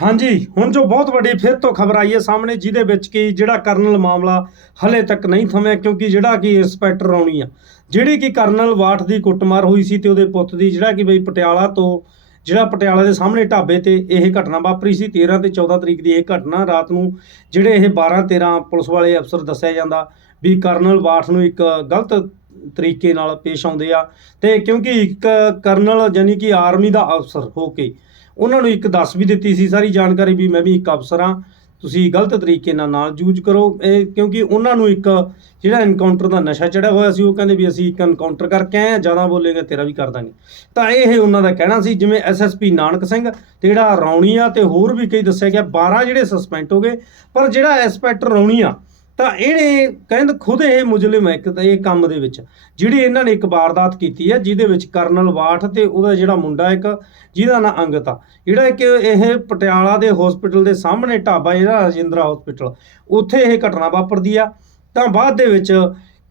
ਹਾਂਜੀ, ਹੁਣ ਜੋ ਬਹੁਤ ਵੱਡੀ ਫਿਰ ਤੋਂ ਖਬਰ ਆਈ ਹੈ ਸਾਹਮਣੇ, ਜਿਹਦੇ ਵਿੱਚ ਕਿ ਜਿਹੜਾ ਕਰਨਲ ਮਾਮਲਾ ਹਲੇ ਤੱਕ ਨਹੀਂ ਥਮਿਆ, ਕਿਉਂਕਿ ਜਿਹੜਾ ਕਿ ਇੰਸਪੈਕਟਰ ਰੌਣੀ ਆ, ਜਿਹੜੀ ਕਿ ਕਰਨਲ ਵਾਠ ਦੀ ਕੁੱਟਮਾਰ ਹੋਈ ਸੀ ਤੇ ਉਹਦੇ ਪੁੱਤ ਦੀ, ਜਿਹੜਾ ਕਿ ਬਈ ਪਟਿਆਲਾ ਤੋਂ, ਜਿਹੜਾ ਪਟਿਆਲਾ ਦੇ ਸਾਹਮਣੇ ਢਾਬੇ ਤੇ ਇਹ ਘਟਨਾ ਵਾਪਰੀ ਸੀ 13 ਤੇ 14 ਤਰੀਕ ਦੀ ਇਹ ਘਟਨਾ, ਰਾਤ ਨੂੰ ਜਿਹੜੇ ਇਹ 12 13 ਪੁਲਿਸ ਵਾਲੇ ਅਫਸਰ ਦੱਸਿਆ ਜਾਂਦਾ ਵੀ ਕਰਨਲ ਵਾਠ ਨੂੰ ਇੱਕ ਗਲਤ ਤਰੀਕੇ ਨਾਲ ਪੇਸ਼ ਆਉਂਦੇ ਆ, ਤੇ ਕਿਉਂਕਿ ਇੱਕ ਕਰਨਲ ਜਾਨੀ ਕਿ ਆਰਮੀ ਦਾ ਅਫਸਰ ਹੋ ਕੇ ਉਹਨਾਂ ਨੂੰ ਇੱਕ ਦੱਸ ਵੀ ਦਿੱਤੀ ਸੀ, ਸਾਰੀ ਜਾਣਕਾਰੀ ਵੀ ਮੈਂ ਵੀ ਇੱਕ ਅਫਸਰ ਹਾਂ। ਤੁਸੀਂ ਗਲਤ ਤਰੀਕੇ ਨਾਲ ਨਾਲ ਯੂਜ਼ ਕਰੋ। ਇਹ ਕਿਉਂਕਿ ਉਹਨਾਂ ਨੂੰ ਇੱਕ ਜਿਹੜਾ ਐਨਕਾਊਂਟਰ ਦਾ ਨਸ਼ਾ ਚੜਿਆ ਹੋਇਆ ਸੀ, ਉਹ ਕਹਿੰਦੇ ਵੀ ਅਸੀਂ ਇੱਕ ਐਨਕਾਊਂਟਰ ਕਰਕੇ ਆਏ ਹਾਂ, ਜ਼ਿਆਦਾ ਬੋਲੇਗਾ ਤੇਰਾ ਵੀ ਕਰ ਦਾਂਗੇ। ਤਾਂ ਇਹ ਉਹਨਾਂ ਦਾ ਕਹਿਣਾ ਸੀ, ਜਿਵੇਂ ਐਸਐਸਪੀ ਨਾਨਕ ਸਿੰਘ ਤੇ ਜਿਹੜਾ ਰੌਣੀਆ ਤੇ ਹੋਰ ਵੀ ਕਈ ਦੱਸਿਆ ਗਿਆ 12 ਜਿਹੜੇ ਸਸਪੈਂਡ ਹੋ ਗਏ, ਪਰ ਜਿਹੜਾ ਇੰਸਪੈਕਟਰ ਰੌਣੀਆ ਤਾਂ ਇਹਨੇ ਕਹਿੰਦੇ ਖੁਦ ਇਹ ਮੁਜਰਮ ਹੈ ਇੱਕ ਇਹ ਕੰਮ ਦੇ ਵਿੱਚ, ਜਿਹੜੀ ਇਹਨਾਂ ਨੇ ਇੱਕ ਵਾਰਦਾਤ ਕੀਤੀ ਹੈ, ਜਿਹਦੇ ਵਿੱਚ ਕਰਨਲ ਵਾਠ ਤੇ ਉਹਦਾ ਜਿਹੜਾ ਮੁੰਡਾ ਇੱਕ, ਜਿਹਦਾ ਨਾਂ ਅੰਗਤ ਆ। ਜਿਹੜਾ ਕਿ ਇਹ ਪਟਿਆਲਾ ਦੇ ਹਸਪੀਟਲ ਦੇ ਸਾਹਮਣੇ ਢਾਬਾ ਜਿਹੜਾ ਰਜਿੰਦਰਾ ਹਸਪੀਟਲ ਉੱਥੇ ਇਹ ਘਟਨਾ ਵਾਪਰਦੀ ਆ। ਤਾਂ ਬਾਅਦ ਦੇ ਵਿੱਚ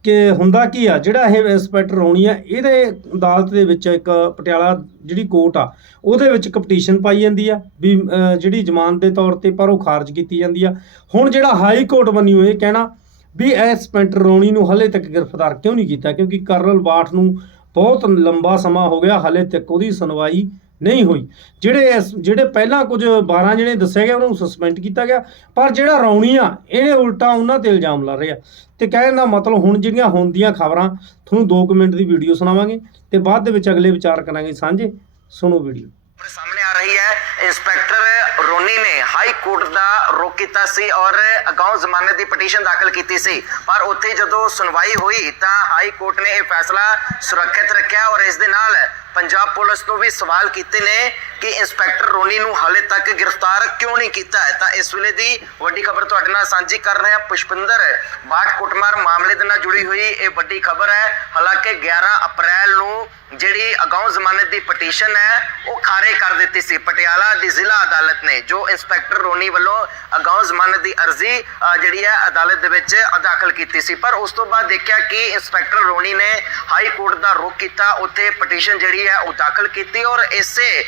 ਕਿ ਹੁੰਦਾ ਕੀ ਆ? ਜਿਹੜਾ ਇਹ ਇੰਸਪੈਕਟਰ ਰੌਣੀ ਆ, ਇਹਦੇ ਅਦਾਲਤ ਦੇ ਵਿੱਚ ਇੱਕ ਪਟਿਆਲਾ ਜਿਹੜੀ ਕੋਰਟ ਆ, ਉਹਦੇ ਵਿੱਚ ਇੱਕ ਪਾਈ ਜਾਂਦੀ ਆ ਵੀ ਜਿਹੜੀ ਜ਼ਮਾਨਤ ਦੇ ਤੌਰ ਤੇ ਪਰ ਉਹ ਖਾਰਜ ਕੀਤੀ ਜਾਂਦੀ ਆ। ਹੁਣ ਜਿਹੜਾ ਹਾਈ ਕੋਰਟ ਬਣੀ ਹੋਈ, ਇਹ ਕਹਿਣਾ ਵੀ ਇੰਸਪੈਕਟਰ ਰੌਣੀ ਨੂੰ ਹਲੇ ਤੱਕ ਗ੍ਰਿਫਤਾਰ ਕਿਉਂ ਨਹੀਂ ਕੀਤਾ? ਕਿਉਂਕਿ ਕਰਨਲ ਬਾਠ ਨੂੰ ਬਹੁਤ ਲੰਬਾ ਸਮਾਂ ਹੋ ਗਿਆ, ਹਲੇ ਤੱਕ ਉਹਦੀ ਸੁਣਵਾਈ ਨਹੀਂ ਹੋਈ। ਜਿਹੜੇ ਜਿਹੜੇ ਪਹਿਲਾਂ ਕੁਝ 12 ਜਿਹੜੇ ਦੱਸੇ ਗਏ ਉਹਨਾਂ ਨੂੰ ਸਸਪੈਂਡ ਕੀਤਾ ਗਿਆ। ਪਰ ਜਿਹੜਾ ਰੌਣੀ ਇਹਨੇ ਉਲਟਾ ਉਹਨਾਂ ਤੇ ਇਲਜ਼ਾਮ ਲਾ ਰਿਹਾ ਤੇ ਕਹਿਣ ਦਾ ਮਤਲਬ ਹੁਣ ਜਿਹੜੀਆਂ ਹੁੰਦੀਆਂ ਖਬਰਾਂ, ਤੁਹਾਨੂੰ 2 ਮਿੰਟ ਦੀ ਵੀਡੀਓ ਸੁਣਾਵਾਂਗੇ ਤੇ ਬਾਅਦ ਦੇ ਵਿੱਚ ਅਗਲੇ ਵਿਚਾਰ ਕਰਾਂਗੇ ਸਾਂਝੇ। ਸੁਣੋ ਵੀਡੀਓ ਸਾਹਮਣੇ ਆ ਰਹੀ ਹੈ, ਇੰਸਪੈਕਟਰ ਰੋਨੀ ਨੇ ਹਾਈ ਕੋਰਟ ਦਾ ਰੋਕ ਕੀਤਾ ਸੀ ਔਰ ਅਗਾਊਂ ਜ਼ਮਾਨਤ ਦੀ ਪਟੀਸ਼ਨ ਦਾਖਲ ਕੀਤੀ ਸੀ। ਪਰ ਉੱਥੇ ਜਦੋਂ ਸੁਣਵਾਈ ਹੋਈ ਤਾਂ ਹਾਈ ਕੋਰਟ ਨੇ ਇਹ ਫੈਸਲਾ ਸੁਰੱਖਿਅਤ ਰੱਖਿਆ ਔਰ ਇਸ ਦੇ ਨਾਲ ਪੰਜਾਬ ਪੁਲਿਸ ਨੂੰ ਵੀ ਸਵਾਲ ਕੀਤੇ ਨੇ ਕਿ ਇੰਸਪੈਕਟਰ ਰੋਨੀ ਨੂੰ ਹਾਲੇ ਤੱਕ ਗ੍ਰਿਫਤਾਰ ਕਿਉਂ ਨਹੀਂ ਕੀਤਾ ਹੈ? ਤਾਂ ਇਸ ਵੇਲੇ ਦੀ ਵੱਡੀ ਖਬਰ ਤੁਹਾਡੇ ਨਾਲ ਸਾਂਝੀ ਕਰ ਰਹੇ ਹਾਂ। ਪੁਸ਼ਪਿੰਦਰ ਬਾਠ ਕੁੱਟਮਾਰ ਮਾਮਲੇ ਦੇ ਨਾਲ ਜੁੜੀ ਹੋਈ ਇਹ ਵੱਡੀ ਖਬਰ ਹੈ। ਹਾਲਾਂਕਿ 11 ਅਪ੍ਰੈਲ ਨੂੰ ਜਿਹੜੀ ਅਗਾਊਂ ਜ਼ਮਾਨਤ ਦੀ ਪਟੀਸ਼ਨ ਹੈ, ਉਹ ਖਾਰੇ ਕਰ ਦਿੱਤੀ ਸੀ। ਪਟਿਆਲਾ ਦੀ ਜ਼ਿਲ੍ਹਾ ਅਦਾਲਤ ਨੇ ਜੋ ਇੰਸਪੈਕਟਰ ਰੋਨੀ ਵੱਲੋਂ ਅਗਾਉਂ ਜ਼ਮਾਨਤ ਦੀ ਅਰਜ਼ੀ ਜਿਹੜੀ ਹੈ, ਅਦਾਲਤ ਦੇ ਵਿੱਚ ਦਾਖਲ ਕੀਤੀ ਸੀ। ਪਰ ਉਸ ਤੋਂ ਬਾਅਦ ਦੇਖਿਆ ਕਿ ਇੰਸਪੈਕਟਰ ਰੋਨੀ ਨੇ ਹਾਈ ਕੋਰਟ ਦਾ ਰੁਖ ਕੀਤਾ। ਉੱਥੇ ਪਟੀਸ਼ਨ ਜਿਹੜੀ ਹੈ ਉਹ ਦਾਖਲ ਕੀਤੀ ਔਰ ਇਸੇ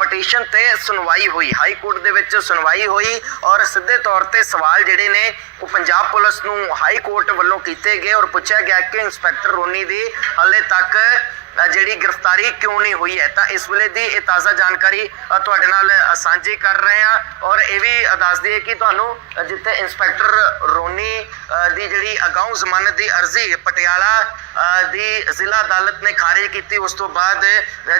ਪਟੀਸ਼ਨ ਤੇ ਸੁਣਵਾਈ ਹੋਈ। ਹਾਈ ਕੋਰਟ ਦੇ ਵਿੱਚ ਸੁਣਵਾਈ ਹੋਈ ਔਰ ਸਿੱਧੇ ਤੌਰ ਤੇ ਸਵਾਲ ਜਿਹੜੇ ਨੇ ਉਹ ਪੰਜਾਬ ਪੁਲਿਸ ਨੂੰ ਹਾਈ ਕੋਰਟ ਵੱਲੋਂ ਕੀਤੇ ਗਏ ਔਰ ਪੁੱਛਿਆ ਗਿਆ ਕਿ ਇੰਸਪੈਕਟਰ ਰੋਨੀ ਦੀ ਹਾਲੇ ਤੱਕ ਜਿਹੜੀ ਗ੍ਰਿਫਤਾਰੀ ਕਿਉਂ ਨਹੀਂ ਹੋਈ ਹੈ। ਤਾਂ ਇਸ ਵੇਲੇ ਦੀ ਇਹ ਤਾਜ਼ਾ ਜਾਣਕਾਰੀ ਤੁਹਾਡੇ ਨਾਲ ਸਾਂਝੀ ਕਰ ਰਹੇ ਹਾਂ ਔਰ ਇਹ ਵੀ ਅ, ਦੱਸ ਦਈਏ ਕਿ ਤੁਹਾਨੂੰ ਜਿੱਥੇ ਇੰਸਪੈਕਟਰ ਰੋਨੀ ਦੀ ਜਿਹੜੀ ਅਗਾਊਂ ਜ਼ਮਾਨਤ ਦੀ ਅਰਜ਼ੀ ਪਟਿਆਲਾ ਦੀ ਜ਼ਿਲ੍ਹਾ ਅਦਾਲਤ ਨੇ ਖਾਰਿਜ ਕੀਤੀ, ਉਸ ਤੋਂ ਬਾਅਦ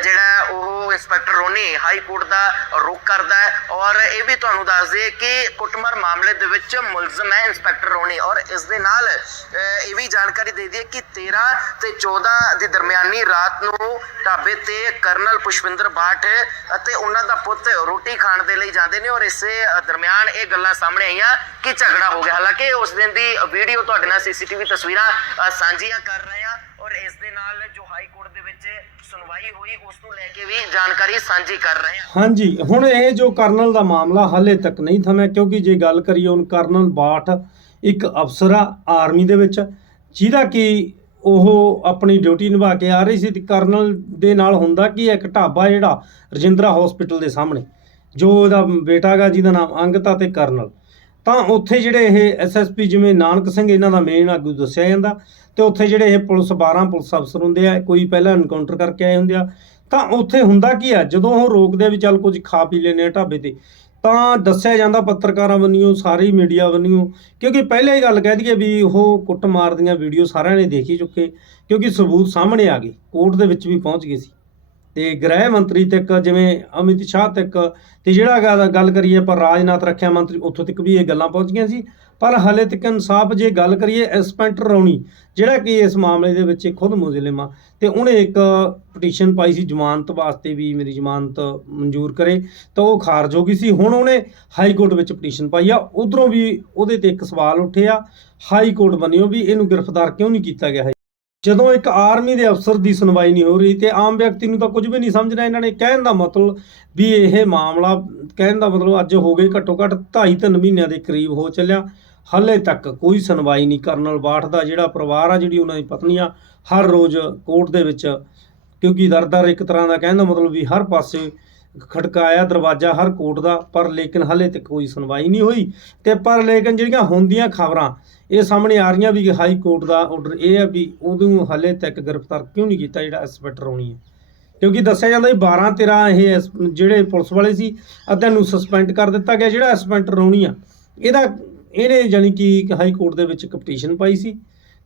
ਜਿਹੜਾ ਉਹ ਇੰਸਪੈਕਟਰ ਰੋਨੀ ਹਾਈ ਕੋਰਟ ਦਾ ਰੁਖ ਕਰਦਾ ਹੈ ਔਰ ਇਹ ਵੀ ਤੁਹਾਨੂੰ ਦੱਸ ਦਈਏ ਕਿ ਕੁੱਟਮਾਰ ਮਾਮਲੇ ਦੇ ਵਿੱਚ ਮੁਲਜ਼ਮ ਹੈ ਇੰਸਪੈਕਟਰ ਰੋਨੀ ਔਰ ਇਸ ਦੇ ਨਾਲ ਇਹ ਵੀ ਜਾਣਕਾਰੀ ਦੇ ਦਈਏ ਕਿ 13 ਤੇ 14 ਦੀ ਦਰਮਿਆਨੀ ਰਾਤ ਨੂੰ ਢਾਬੇ ਤੇ ਕਰਨਲ ਪੁਸ਼ਪਿੰਦਰ ਬਾਠ ਅਤੇ ਉਹਨਾਂ ਦਾ ਪੁੱਤ ਰੋਟੀ ਖਾਣ ਦੇ ਲਈ ਜਾਂਦੇ ਨੇ ਔਰ ਇਸੇ ਦਰਮਿਆਨ ਇਹ ਗੱਲਾਂ ਸਾਹਮਣੇ ਆਈਆਂ ਕਿ ਝਗੜਾ ਹੋ ਗਿਆ। ਹਾਲਾਂਕਿ ਉਸ ਦਿਨ ਦੀ ਵੀਡੀਓ ਤੁਹਾਡੇ ਨਾਲ ਸੀਸੀਟੀਵੀ ਤਸਵੀਰਾਂ ਸਾਂਝੀਆਂ ਕਰ ਰਹੇ ਹਾਂ ਔਰ ਇਸ ਦੇ ਨਾਲ ਜੋ ਹਾਈ ਕੋਰਟ ਦੇ ਵਿੱਚ ਸੁਣਵਾਈ ਹੋਈ ਉਸ ਨੂੰ ਲੈ ਕੇ ਵੀ ਜਾਣਕਾਰੀ ਸਾਂਝੀ ਕਰ ਰਹੇ ਹਾਂ। ਹਾਂਜੀ ਹੁਣ ਇਹ ਜੋ ਕਰਨਲ ਦਾ ਮਾਮਲਾ ਹਾਲੇ ਤੱਕ ਨਹੀਂ ਥਮਿਆ ਕਿਉਂਕਿ ਜੇ ਗੱਲ ਕਰੀਏ ਹੁਣ ਕਰਨਲ ਬਾਠ ਇੱਕ ਅਫਸਰ ਆ ਆਰਮੀ ਦੇ ਵਿੱਚ ਜਿਹਦਾ ਕਿ ਉਹ ਆਪਣੀ ਡਿਊਟੀ ਨਿਭਾ ਕੇ ਆ ਰਹੀ ਸੀ ਤੇ ਕਰਨਲ ਦੇ ਨਾਲ ਹੁੰਦਾ ਕੀ ਹੈ, ਇੱਕ ਢਾਬਾ ਜਿਹੜਾ ਰਜਿੰਦਰਾ ਹਸਪੀਟਲ ਦੇ ਸਾਹਮਣੇ ਜੋ ਉਹਦਾ ਬੇਟਾ ਗਾ ਜਿਹਦਾ ਨਾਮ ਅੰਗਤਾ ਤੇ ਕਰਨਲ। ਤਾਂ ਉੱਥੇ ਜਿਹੜੇ ਇਹ ਐਸਐਸਪੀ ਜਿਵੇਂ ਨਾਨਕ ਸਿੰਘ ਇਹਨਾਂ ਦਾ ਮੇਨ ਆਗੂ ਦੱਸਿਆ ਜਾਂਦਾ, ਤੇ ਉੱਥੇ ਜਿਹੜੇ ਇਹ ਪੁਲਿਸ 12 ਪੁਲਿਸ ਅਫਸਰ ਹੁੰਦੇ ਆ, ਕੋਈ ਪਹਿਲਾਂ ਐਨਕਾਊਂਟਰ ਕਰਕੇ ਆਏ ਹੁੰਦੇ ਆ, ਤਾਂ ਉੱਥੇ ਹੁੰਦਾ ਕੀ ਆ, ਜਦੋਂ ਉਹ ਰੋਕਦੇ ਆ ਵੀ ਚੱਲ ਕੁਝ ਖਾ ਪੀ ਲੈਨੇ ਆ ਢਾਬੇ ਤੇ, ਤਾਂ ਦੱਸਿਆ ਜਾਂਦਾ ਪੱਤਰਕਾਰਾਂ ਵੱਲੋਂ, ਸਾਰੀ ਮੀਡੀਆ ਵੱਲੋਂ, ਕਿਉਂਕਿ ਪਹਿਲੇ ਹੀ ਗੱਲ ਕਹਿ ਦਈਏ ਵੀ ਉਹ ਕੁੱਟਮਾਰ ਦੀਆਂ ਵੀਡੀਓ ਸਾਰਿਆਂ ਨੇ ਦੇਖ ਹੀ ਚੁੱਕੇ, ਕਿਉਂਕਿ ਸਬੂਤ ਸਾਹਮਣੇ ਆ ਗਏ, ਕੋਰਟ ਦੇ ਵਿੱਚ ਵੀ ਪਹੁੰਚ ਗਏ ਸੀ। ਤੇ ਗ੍ਰਹਿ ਮੰਤਰੀ ਤੱਕ, ਜਿਵੇਂ ਅਮਿਤ ਸ਼ਾਹ ਤੱਕ, ਤੇ ਜਿਹੜਾ ਗੱਲ- ਕਰੀਏ ਪਰ ਰਾਜਨਾਥ ਰੱਖਿਆ ਮੰਤਰੀ, ਉੱਥੋਂ ਤੱਕ ਵੀ ਇਹ ਗੱਲਾਂ ਪਹੁੰਚ ਗਈਆਂ ਸੀ। ਪਰ ਹਲੇ ਤੱਕ ਇਨਸਾਫ ਜੇ ਗੱਲ ਕਰੀਏ ਇੰਸਪੈਕਟਰ ਰੌਣੀ, ਜਿਹੜਾ ਕਿ ਇਸ ਮਾਮਲੇ ਦੇ ਵਿੱਚ ਖੁਦ ਮੁਜ਼ਲਿਮ ਆ, ਤੇ ਉਹਨੇ ਇੱਕ ਪਟੀਸ਼ਨ ਪਾਈ ਸੀ ਜ਼ਮਾਨਤ ਵਾਸਤੇ ਵੀ ਮੇਰੀ ਜ਼ਮਾਨਤ ਮਨਜ਼ੂਰ ਕਰੇ, ਤਾਂ ਉਹ ਖਾਰਜ ਹੋ ਗਈ ਸੀ। ਹੁਣ ਉਹਨੇ ਹਾਈ ਕੋਰਟ ਵਿੱਚ ਪਟੀਸ਼ਨ ਪਾਈ ਆ, ਉਧਰੋਂ ਵੀ ਉਹਦੇ ਤੇ ਇੱਕ ਸਵਾਲ ਉੱਠਿਆ, ਹਾਈ ਕੋਰਟ ਬਣਿਓ ਵੀ ਇਹਨੂੰ ਗ੍ਰਿਫਤਾਰ ਕਿਉਂ ਨਹੀਂ ਕੀਤਾ ਗਿਆ ਹੈ? ਜਦੋਂ ਇੱਕ ਆਰਮੀ ਦੇ ਅਫਸਰ ਦੀ ਸੁਣਵਾਈ ਨਹੀਂ ਹੋ ਰਹੀ ਤੇ ਆਮ ਵਿਅਕਤੀ ਨੂੰ ਤਾਂ ਕੁਝ ਵੀ ਨਹੀਂ ਸਮਝਣਾ ਇਹਨਾਂ ਨੇ ਕਹਿਣ ਦਾ ਮਤਲਬ ਵੀ ਇਹ ਮਾਮਲਾ ਕਹਿਣ ਦਾ ਮਤਲਬ ਅੱਜ ਹੋ ਗਏ ਘੱਟੋ ਘੱਟ 2.5-3 ਮਹੀਨਿਆਂ ਦੇ ਕਰੀਬ ਹੋ ਚੱਲਿਆ। ਹਾਲੇ ਤੱਕ ਕੋਈ ਸੁਣਵਾਈ ਨਹੀਂ। ਕਰਨਲ ਬਾਠ ਦਾ ਜਿਹੜਾ ਪਰਿਵਾਰ ਆ, ਜਿਹੜੀ ਉਹਨਾਂ ਦੀ ਪਤਨੀ ਆ, ਹਰ ਰੋਜ਼ ਕੋਰਟ ਦੇ ਵਿੱਚ ਕਿਉਂਕਿ ਦਰ-ਦਰ ਇੱਕ ਤਰ੍ਹਾਂ ਦਾ ਕਹਿਣ ਦਾ ਮਤਲਬ ਵੀ ਹਰ ਪਾਸੇ ਖੜਕਾਇਆ ਦਰਵਾਜ਼ਾ ਹਰ ਕੋਰਟ ਦਾ, ਪਰ ਲੇਕਿਨ ਹਲੇ ਤੱਕ ਕੋਈ ਸੁਣਵਾਈ ਨਹੀਂ ਹੋਈ। ਤੇ ਪਰ ਲੇਕਿਨ ਜਿਹੜੀਆਂ ਹੁੰਦੀਆਂ ਖਬਰਾਂ, ਇਹ ਸਾਹਮਣੇ ਆ ਰਹੀਆਂ ਵੀ ਹਾਈ ਕੋਰਟ ਦਾ ਆਰਡਰ ਇਹ ਹੈ ਵੀ ਉਹਨੂੰ ਹਲੇ ਤੱਕ ਗ੍ਰਿਫਤਾਰ ਕਿਉਂ ਨਹੀਂ ਕੀਤਾ ਜਿਹੜਾ ਇੰਸਪੈਕਟਰ ਰੋਣੀ ਹੈ। ਕਿਉਂਕਿ ਦੱਸਿਆ ਜਾਂਦਾ ਵੀ 12 13 ਇਹ ਇਸ- ਜਿਹੜੇ ਪੁਲਿਸ ਵਾਲੇ ਸੀ ਅੱਧਿਆਂ ਨੂੰ ਸਸਪੈਂਡ ਕਰ ਦਿੱਤਾ ਗਿਆ ਜਿਹੜਾ ਇੰਸਪੈਕਟਰ ਰੋਣੀ ਆ। ਇਹਦਾ, ਇਹਨੇ ਜਾਨੀ ਕਿ ਹਾਈ ਕੋਰਟ ਦੇ ਵਿੱਚ ਇੱਕ ਪਟੀਸ਼ਨ ਪਾਈ ਸੀ,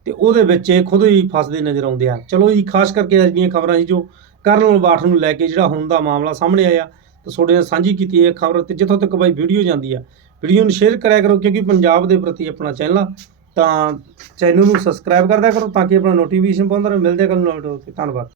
ਤੇ ਉਹਦੇ ਵਿੱਚ ਇਹ ਖੁਦ ਹੀ ਫਸਦੇ ਨਜ਼ਰ ਆਉਂਦੇ ਆ। ਚਲੋ ਜੀ, ਖਾਸ ਕਰਕੇ ਅੱਜ ਦੀਆਂ ਖਬਰਾਂ ਸੀ ਜੋ ਕਰਨ ਬਾਠ ਨੂੰ ਲੈ ਕੇ ਜਿਹੜਾ ਹੁਣ ਦਾ ਮਾਮਲਾ ਸਾਹਮਣੇ ਆਇਆ, ਤਾਂ ਤੁਹਾਡੇ ਨਾਲ ਸਾਂਝੀ ਕੀਤੀ ਇਹ ਖਬਰ ਤੇ ਜਿੱਥੋਂ ਤੱਕ ਬਾਈ ਵੀਡੀਓ ਜਾਂਦੀ ਆ, ਵੀਡੀਓ ਨੂੰ ਸ਼ੇਅਰ ਕਰਿਆ ਕਰੋ ਕਿਉਂਕਿ ਪੰਜਾਬ ਦੇ ਪ੍ਰਤੀ ਆਪਣਾ ਚੈਨਲ ਆ, ਤਾਂ ਚੈਨਲ ਨੂੰ ਸਬਸਕ੍ਰਾਈਬ ਕਰਦਿਆ ਕਰੋ ਤਾਂ ਕਿ ਆਪਣਾ ਨੋਟੀਫਿਕੇਸ਼ਨ ਪਾਉਂਦਾ ਰਹੇ, ਮਿਲਦੇ ਕੱਲ ਨੂੰ ਧੰਨਵਾਦ।